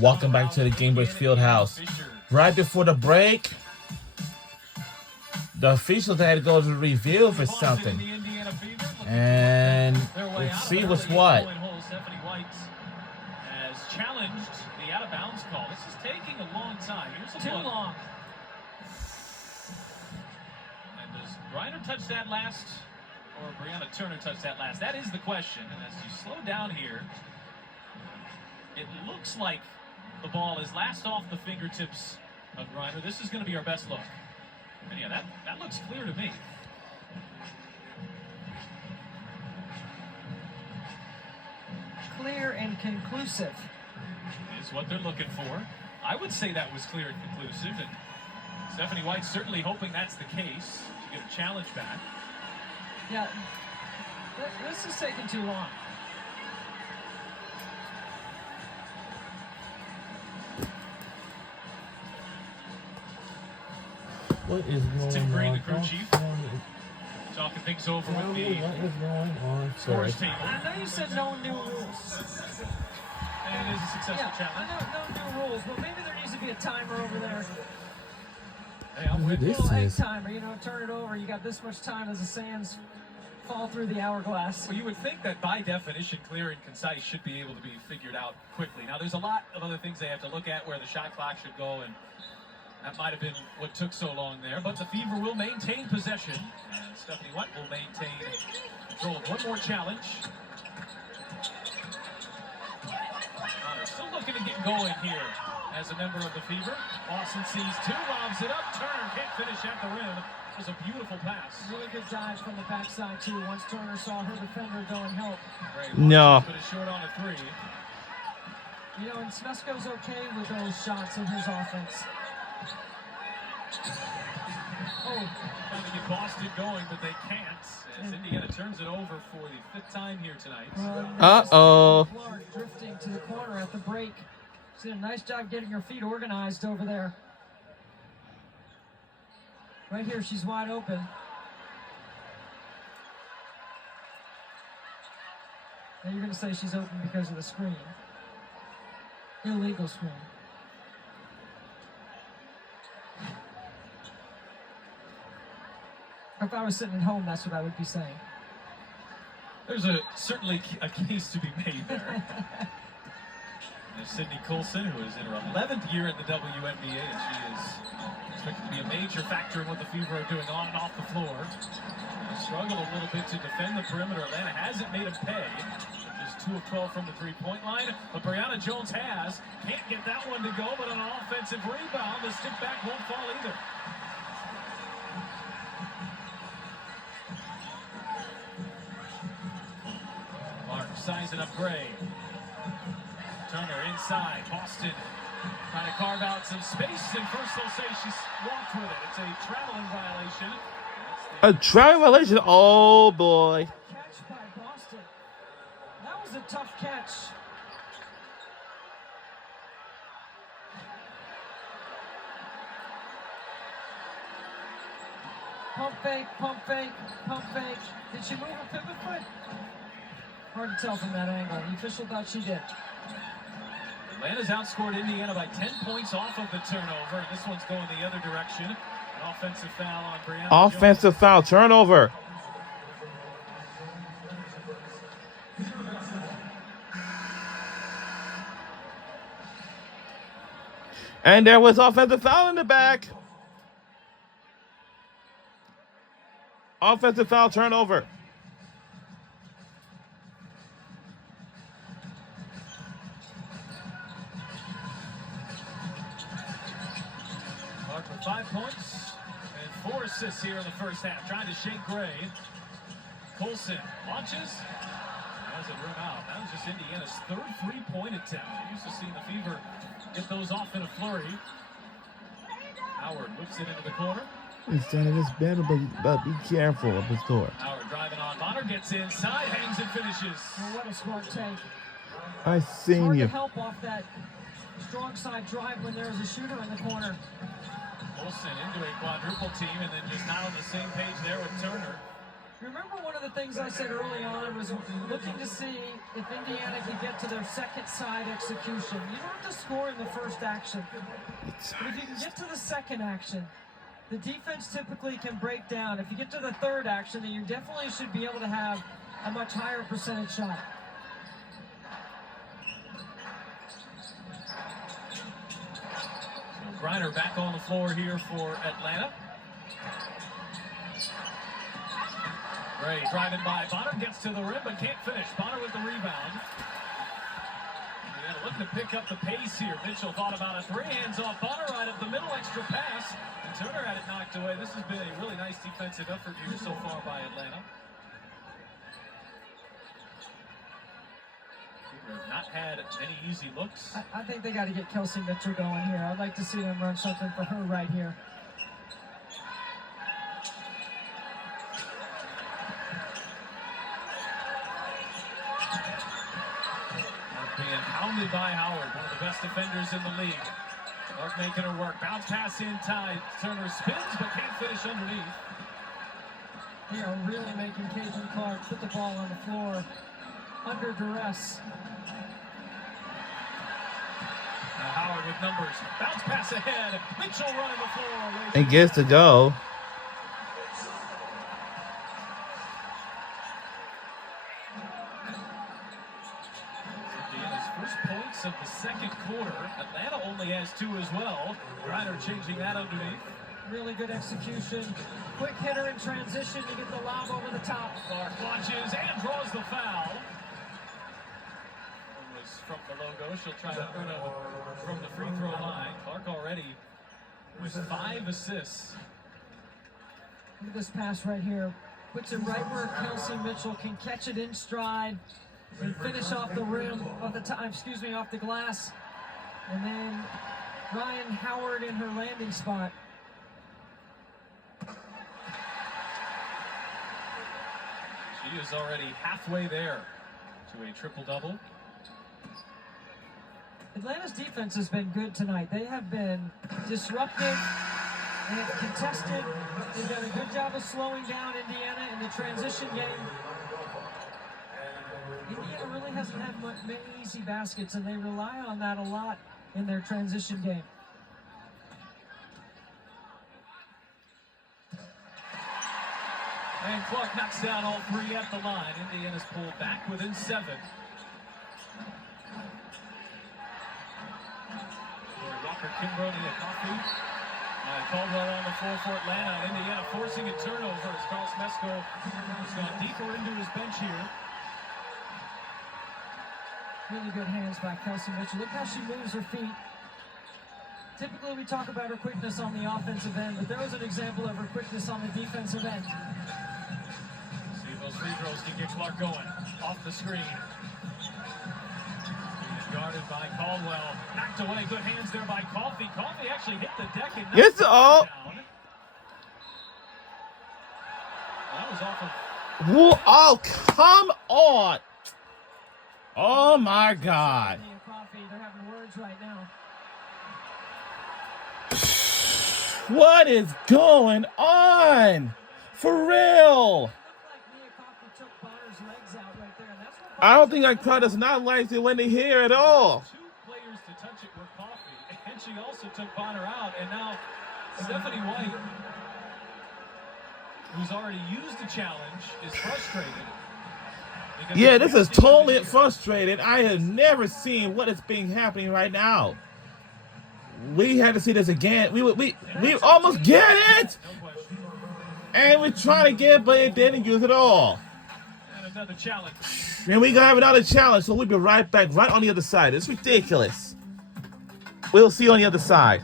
Welcome back to the Gamebridge Fieldhouse. Right before the break, the officials had to go to the review for something. And let's see what's what. Stephanie White has challenged the out-of-bounds call. This is taking a long time. Here's too long. And does Griner touch that last, or Brianna Turner touch that last? That is the question. And as you slow down here, it looks like the ball is last off the fingertips of Griner. This is going to be our best look. And yeah, that looks clear to me. Clear and conclusive is what they're looking for. I would say that was clear and conclusive, and Stephanie White's certainly hoping that's the case to get a challenge back. Yeah, this is taking too long. What is going on? Tim Green, the crew chief, talking things over with the scores table. I know you said no new rules. And it is a successful challenge. I know no new rules, but maybe there needs to be a timer over there. Hey, I'm with this a is timer, turn it over. You got this much time as the sands fall through the hourglass. Well, you would think that by definition, clear and concise should be able to be figured out quickly. Now, there's a lot of other things they have to look at where the shot clock should go, and that might have been what took so long there, but the Fever will maintain possession, and Stephanie White will maintain control of one more challenge. They're still looking to get going here as a member of the Fever. Lawson sees two, lobs it up, Turner can't finish at the rim. It was a beautiful pass. Really good dive from the backside, too, once Turner saw her defender go and help. no. Put it short on a three. And Smesko's okay with those shots in his offense. Trying to get Boston going, but they can't. As Indiana turns it over for the fifth time here tonight. Uh-oh. Clark drifting to the corner at the break. She did a nice job getting her feet organized over there. Right here, she's wide open. Now you're going to say she's open because of the screen. Illegal screen. If I was sitting at home, that's what I would be saying. There's certainly a case to be made there. There's Sydney Colson, who is in her 11th year at the WNBA, and she is expected to be a major factor in what the Fever are doing on and off the floor. They struggle a little bit to defend the perimeter. Atlanta hasn't made them pay. Just 2 of 12 from the three-point line, but Brianna Jones has. Can't get that one to go, but on an offensive rebound, the stick back won't fall either. Sizing up Gray. Turner inside. Boston trying to carve out some space, and first they'll say she's walked with it. It's a traveling violation. A traveling violation? Oh, boy. Catch by Boston. That was a tough catch. Pump fake, pump fake, pump fake. Did she move her pivot foot? Hard to tell from that angle. The official thought she did. Atlanta's outscored Indiana by 10 points off of the turnover, and this one's going the other direction. An offensive foul on Brianna Offensive foul, turnover. And there was offensive foul in the back. Offensive foul, turnover. Clark with 5 points and 4 assists here in the first half. Trying to shake Gray. Colson launches. Has it rim out. That was just Indiana's third three-point attempt. We're used to seeing the Fever get those off in a flurry. Howard whips it into the corner. He's standing his better, but be careful of his door. Howard driving on. Bonner gets inside, hangs and finishes. Well, what a smart take. I seen Hard you. to help off that strong side drive when there's a shooter in the corner. Olsen into a quadruple team, and then just not on the same page there with Turner. Remember one of the things I said early on was looking to see if Indiana could get to their second side execution. You don't have to score in the first action. But if you can get to the second action, the defense typically can break down. If you get to the third action, then you definitely should be able to have a much higher percentage shot. So Griner back on the floor here for Atlanta. Gray driving by Bonner, gets to the rim but can't finish. Bonner with the rebound. Indiana looking to pick up the pace here. Mitchell thought about a three, hands off Bonner right up the middle, extra pass. And Turner had it knocked away. This has been a really nice defensive effort here so far by Atlanta. Not had any easy looks. I think they got to get Kelsey Mitchell going here. I'd like to see them run something for her right here. Being pounded by Howard, one of the best defenders in the league. Clark making her work. Bounce pass inside. Turner spins but can't finish underneath. They are really making Caitlin Clark put the ball on the floor under duress. Now Howard with numbers. Bounce pass ahead. Mitchell running the floor. It gets to go. Of the second quarter. Atlanta only has 2 as well. Griner changing that underneath. Really good execution. Quick hitter in transition to get the lob over the top. Clark watches and draws the foul. It was from the logo. She'll try to earn it from the free throw line. Clark already with 5 assists. Look at this pass right here. Puts it right where Kelsey Mitchell can catch it in stride and finish off the rim, off the glass. And then Ryan Howard in her landing spot. She is already halfway there to a triple-double. Atlanta's defense has been good tonight. They have been disruptive and contested. They've done a good job of slowing down Indiana in the transition game. Indiana really hasn't had many easy baskets, and they rely on that a lot in their transition game. And Clark knocks down all 3 at the line. Indiana's pulled back within 7. Walker, Kimbrough, Nia Coffey. Caldwell on the floor for Atlanta. Indiana forcing a turnover as Carl Smesco has gone deeper into his bench here. Really good hands by Kelsey Mitchell. Look how she moves her feet. Typically we talk about her quickness on the offensive end, but there was an example of her quickness on the defensive end. See if those free throws can get Clark going. Off the screen. Guarded by Caldwell. Knocked away. Good hands there by Coffey. Coffey actually hit the deck and knocked it down. That was off of... Whoa, oh, come on. Oh, my God. They're having words right now. What is going on? For real. I don't think Icon does not like it when they hear at all. 2 players to touch it were Coffey, and she also took Bonner out, and now Stephanie White, who's already used the challenge, is frustrated. Yeah, this is totally frustrated. I have never seen what is being happening right now. We had to see this again. We almost get it, and we're trying to get it, but it didn't use it all. And another challenge. And we're gonna have another challenge, so we'll be right back, right on the other side. It's ridiculous. We'll see you on the other side.